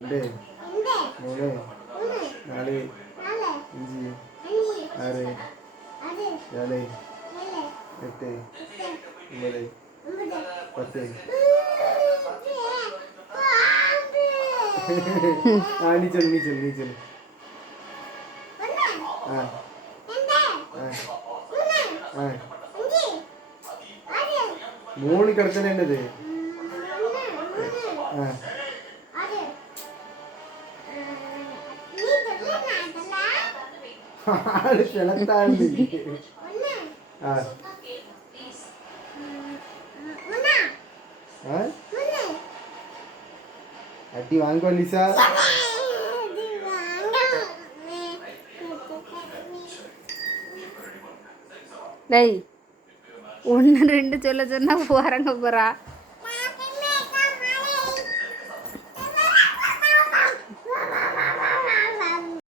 2 3 4 5 6 7 8 9 10 நீ சொல்லு மூணு கிடச்சது என்னது ஆடு செலத்தாண்டி அட்டி வாங்க லிசா டேய் 1 2 சொல்ல சொன்னா போறங்க போறா